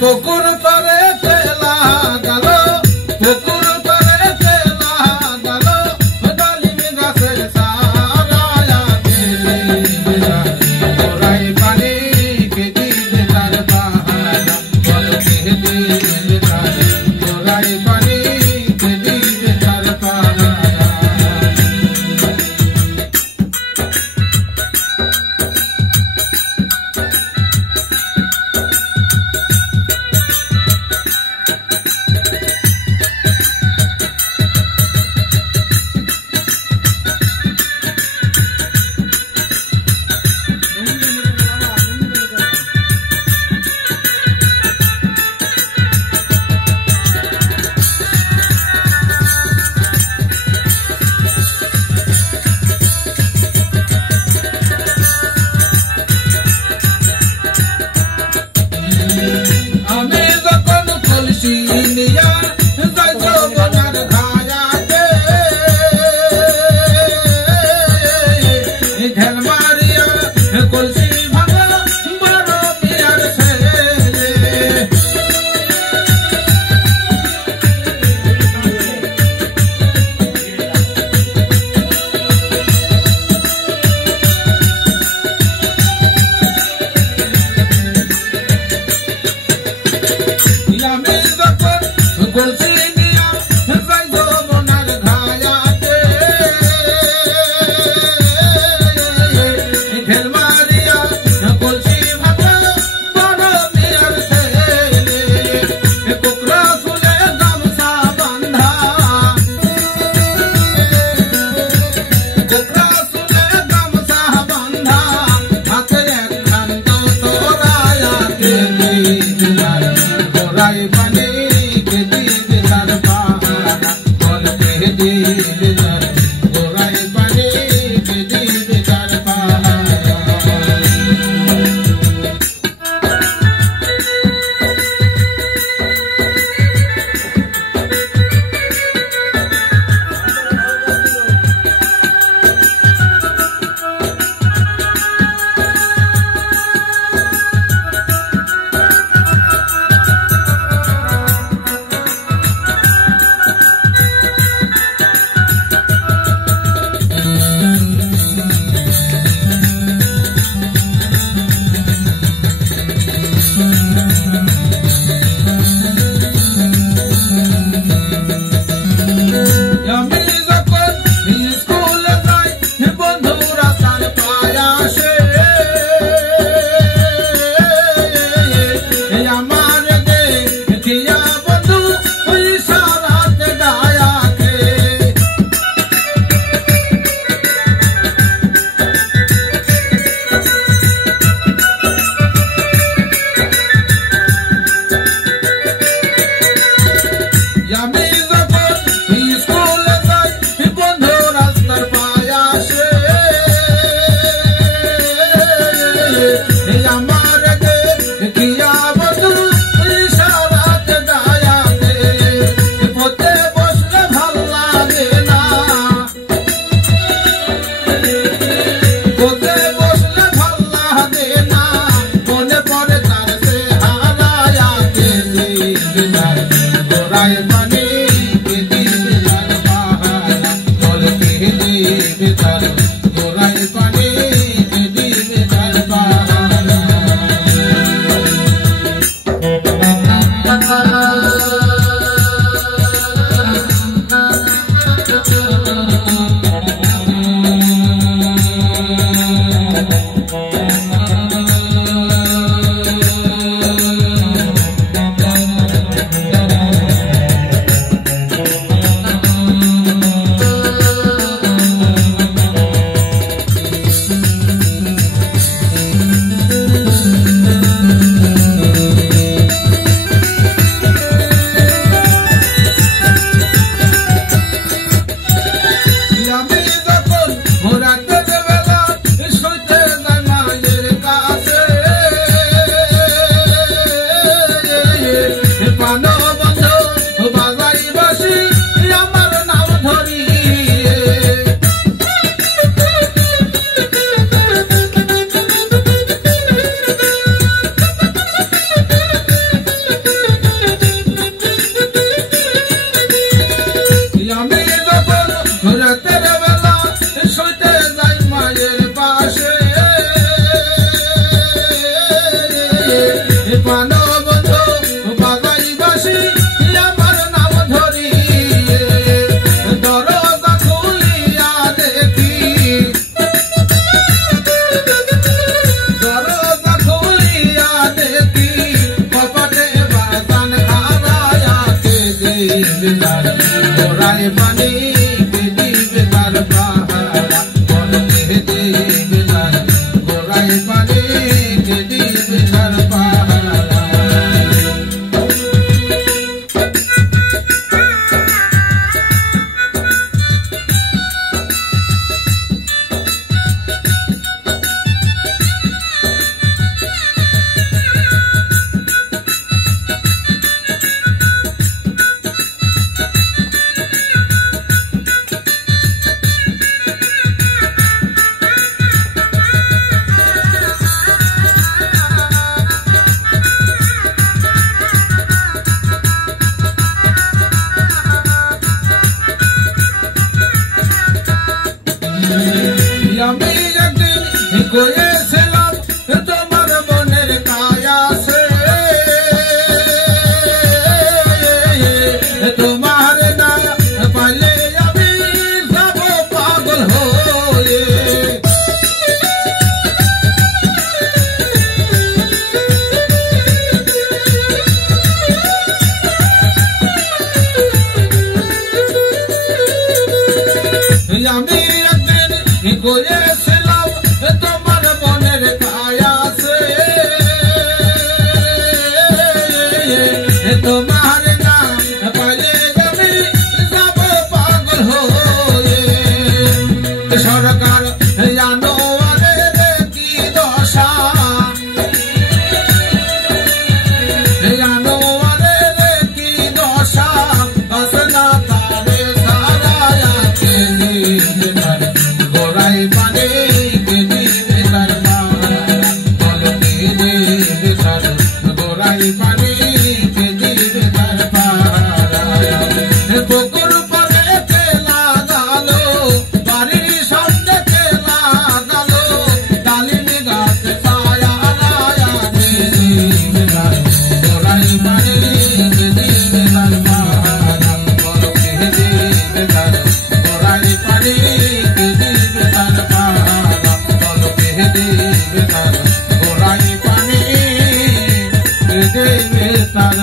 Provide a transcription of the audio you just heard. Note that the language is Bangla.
পুকুর পারে তেলা গেল, পুকুর পারে তেলা গেল, ডালিম গাছের সারায়াতে ওরাই পানি কে দিবে তার পাহারা, বল কে দিবে তার, ওরাই পানি কে দিবে তার পাহারা। বলেছিলাম তোমার মনের কায়াসে তোমার নাম পাইলে আমি যাব পাগল হয়ে সরকার জানোয়ারের কি দশা জানোয়ারের কি দশা আসনা তারে সারায়া কে দিবে তার গোড়াই পানে কে দিবে তার বল কে দিবে তার গোড়াই পানে কে দিবে তার পুকুর পারে কে লাগালো বাড়ির সামনে কে লাগালো ডালিম গাছ ছায়া লায়া কে দিবে তার গোড়াই পানে কে দিবে তার বল কে দিবে তার গোড়াই পানে কে দিবে তার বল কে দিবে তার গোড়াই পানে কে দিবে তার